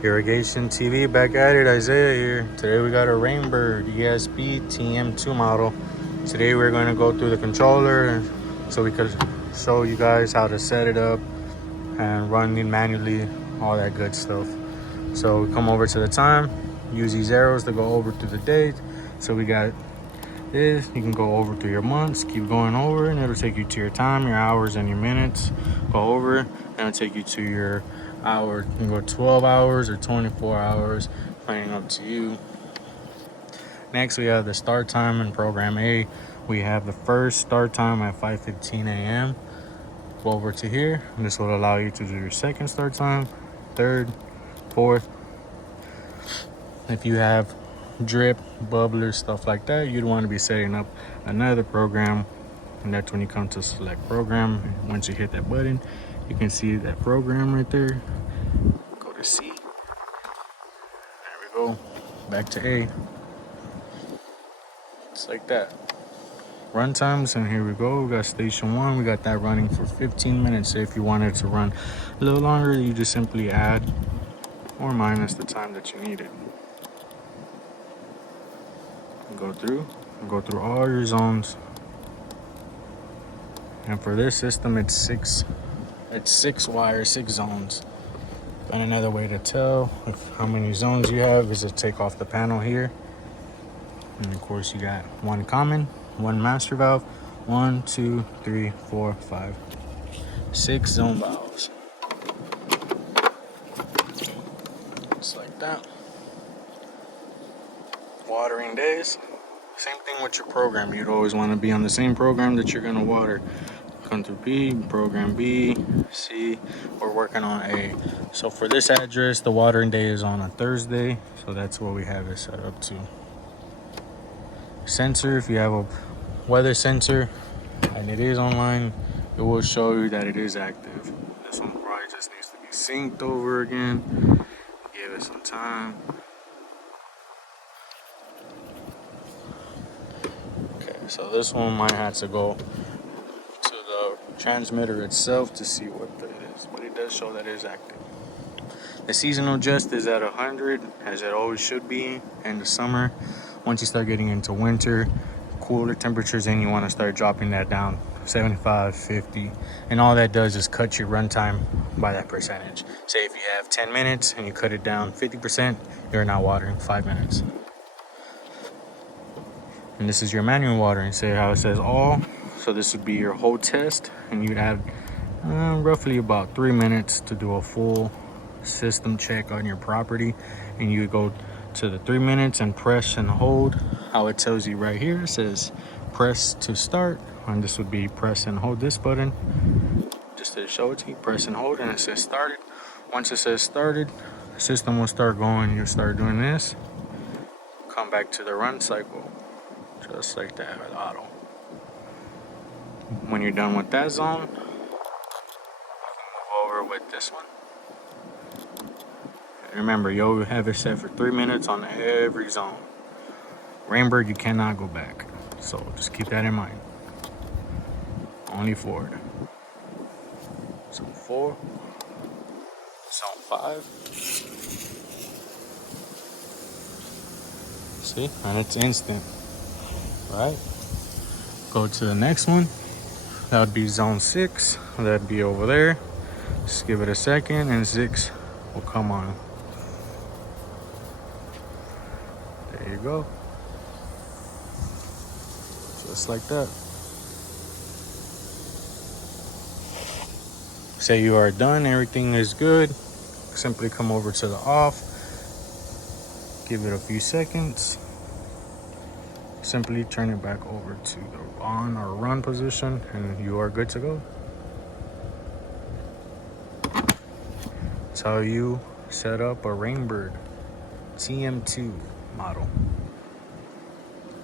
Irrigation TV back at it, Isaiah here. Today we got a Rainbird TM2 model. Today we're going to go through the controller so we could show you guys how to set it up and run it manually, all that good stuff. So we come over to the time, use these arrows to go over through the date. So we got this, you can go over through your months, keep going over, and it'll take you to your time, your hours, and your minutes. Go over, and it'll take you to your hour. You can go 12 hours or 24 hours, depending up to you. Next, we have the start time in program A. We have the first start time at 5:15 a.m. Go over to here, and this will allow you to do your second start time, third, fourth. If you have drip, bubblers, stuff like that, you'd want to be setting up another program, and that's when you come to select program. Once you hit that button, you can see that program right there. Go to C. There we go. Back to A. It's like that. Run times, and here we go. We got station 1. We got that running for 15 minutes. So if you wanted to run a little longer, you just simply add or minus the time that you needed. Go through all your zones. And for this system, it's six wires, 6 zones. And another way to tell how many zones you have is to take off the panel here. And of course, you got 1 common, 1 master valve, 1, 2, 3, 4, 5, 6 zone valves. Just like that. Watering days. Same thing with your program. You'd always want to be on the same program that you're going to water. Come through B, program B, C, we're working on A. So for this address, the watering day is on a Thursday. So that's what we have it set up to. Sensor, if you have a weather sensor and it is online, it will show you that it is active. This one probably just needs to be synced over again. Give it some time. Okay, so this one might have to go to the transmitter itself to see what that is, but it does show that it is active. The seasonal adjust is at 100, as it always should be in the summer. Once you start getting into winter, cooler temperatures, then you want to start dropping that down 75, 50, and all that does is cut your runtime by that percentage. Say if you have 10 minutes and you cut it down 50%, you're not watering 5 minutes. And this is your manual watering. Say how it says all, so this would be your whole test, and you'd have roughly about 3 minutes to do a full system check on your property. And you would go to the 3 minutes and press and hold how it tells you right here. It says press to start, and this would be press and hold this button just to show it to you. Press and hold, and it says started. Once it says started, the system will start going. You'll start doing this, come back to the run cycle just like that with auto. When you're done with that zone, you can move over with this one. Remember, you'll have it set for 3 minutes on every zone. Rainbird, you cannot go back. So just keep that in mind. Only forward. Zone 4. Zone 5. See? And it's instant. Right? Go to the next one. That would be zone 6. That'd be over there. Just give it a second and 6 will come on. There you go. Just like that. Say you are done, everything is good. Simply come over to the off. Give it a few seconds. Simply turn it back over to the on or run position, and you are good to go. That's how you set up a Rainbird TM2 model.